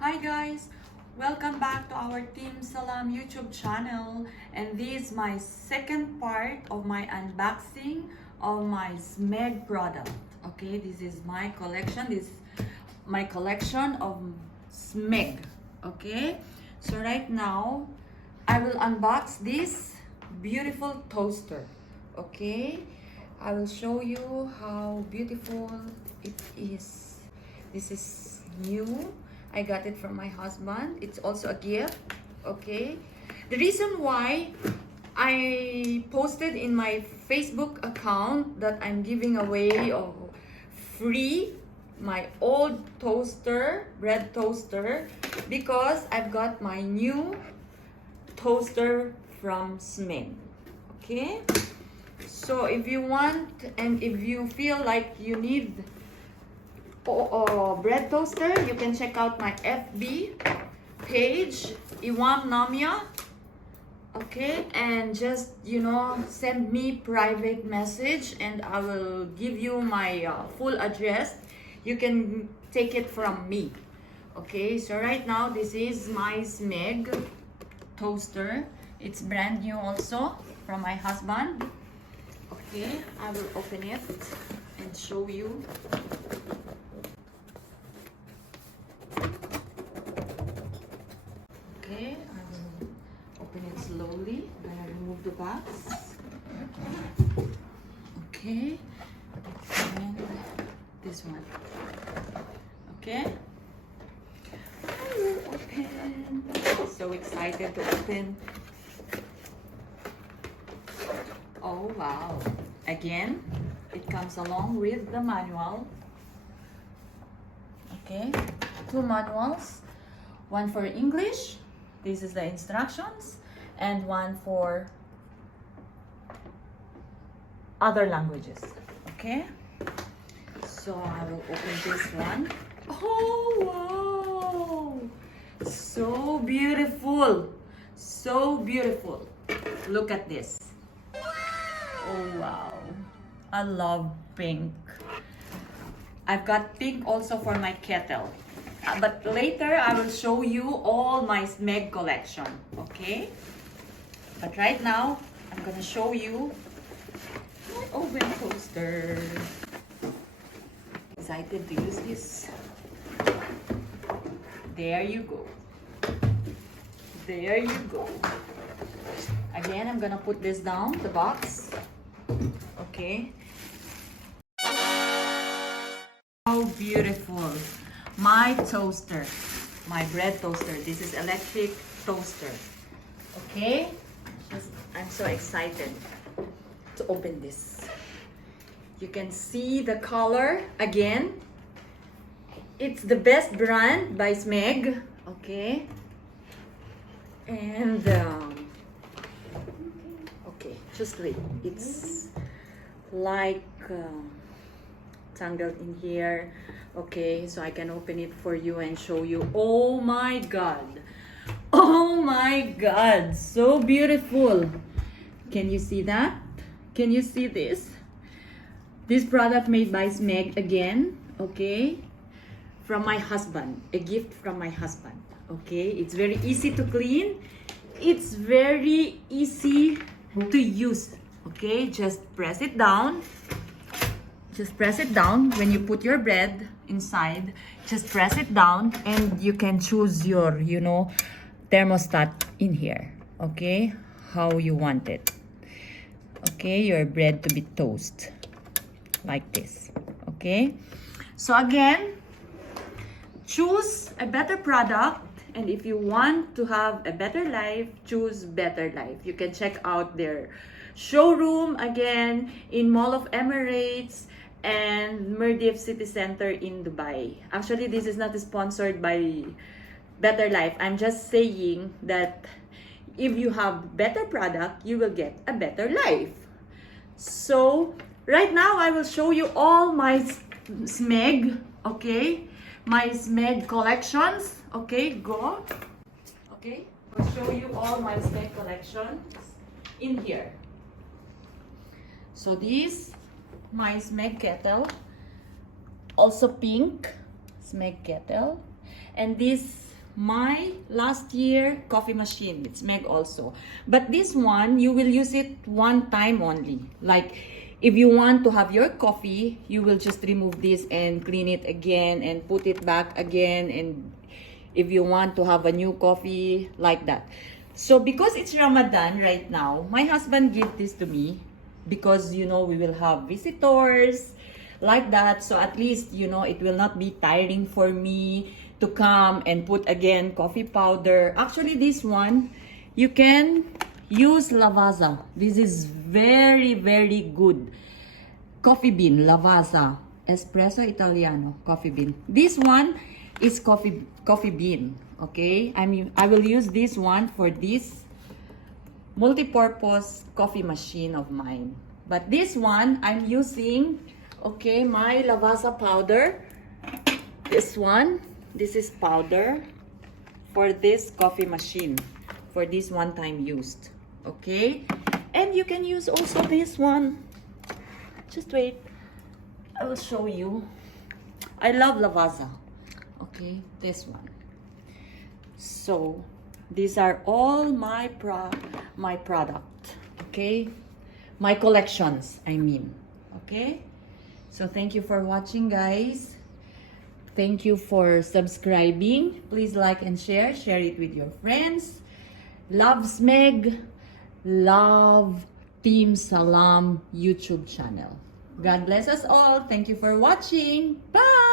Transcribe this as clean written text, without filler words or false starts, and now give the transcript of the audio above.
Hi guys, welcome back to our Team Salam YouTube channel, and this is my second part of my unboxing of my Smeg product. Okay, this is my collection. This is my collection of Smeg. Okay, so right now I will unbox this beautiful toaster. Okay, I will show you how beautiful it is. This is new. I got it from my husband. It's also a gift. Okay, the reason why I posted in my Facebook account that I'm giving away of free my old toaster, bread toaster, because I've got my new toaster from Smeg. Okay, so if you want and if you feel like you need bread toaster, you can check out my FB page, Iwam Namya. Okay, and just send me private message and I will give you my full address. You can take it from me. Okay, so right now this is my Smeg toaster. It's brand new also from my husband. Okay, I will open it and show you. Okay, I will open it slowly. Then I remove the box. Okay, and this one. Okay, I will open. So excited to open. Oh wow! Again, it comes along with the manual. Okay, two manuals. One for English. This is the instructions, and one for other languages. Okay, so I will open this one. Oh wow, so beautiful, so beautiful. Look at this. Oh wow, I love pink. I've got pink also for my kettle. But later I will show you all my Smeg collection, okay? But right now I'm gonna show you my oven toaster. Excited to use this. There you go. There you go. Again, I'm gonna put this down, the box. Okay. How beautiful. My toaster, my bread toaster. This is electric toaster. Okay, I'm so excited to open this. You can see the color again. It's the best brand by Smeg. Okay, and okay, just wait. It's like tangled in here. Okay, so I can open it for you and show you. Oh my god, oh my god, so beautiful. Can you see that? Can you see this? This product made by Smeg again. Okay, from my husband, a gift from my husband. Okay, it's very easy to clean, it's very easy to use. Okay, just press it down. Just press it down when you put your bread inside. Just press it down and you can choose your, thermostat in here. Okay, how you want it. Okay, your bread to be toast like this. Okay, so again, choose a better product. And if you want to have a better life, choose Better Life. You can check out their showroom again in Mall of Emirates and Merdif City Center in Dubai. Actually, this is not sponsored by Better Life. I'm just saying that if you have better product, you will get a better life. So right now, I will show you all my Smeg, okay? My Smeg collections, okay? Go. Okay, I'll show you all my Smeg collections in here. So these, my Smeg kettle, also pink, Smeg kettle. And this, my last year coffee machine. It's Smeg also. But this one, you will use it one time only. Like, if you want to have your coffee, you will just remove this and clean it again and put it back again. And if you want to have a new coffee, like that. So because it's Ramadan right now, my husband gave this to me because, you know, we will have visitors like that. So at least, you know, it will not be tiring for me to come and put again coffee powder. Actually, this one, you can use Lavazza. This is very, very good. Coffee bean, Lavazza. Espresso Italiano, coffee bean. This one is coffee bean. Okay, I will use this one for this multi-purpose coffee machine of mine. But this one, I'm using, okay, my Lavazza powder. This one, this is powder for this coffee machine, for this one-time used. Okay, and you can use also this one. Just wait, I will show you. I love Lavazza. Okay, this one. So these are all my product, okay, my collections, I mean. Okay, so thank you for watching, guys. Thank you for subscribing. Please like and share it with your friends. Love Smeg, love Team Salam YouTube channel. God bless us all. Thank you for watching. Bye.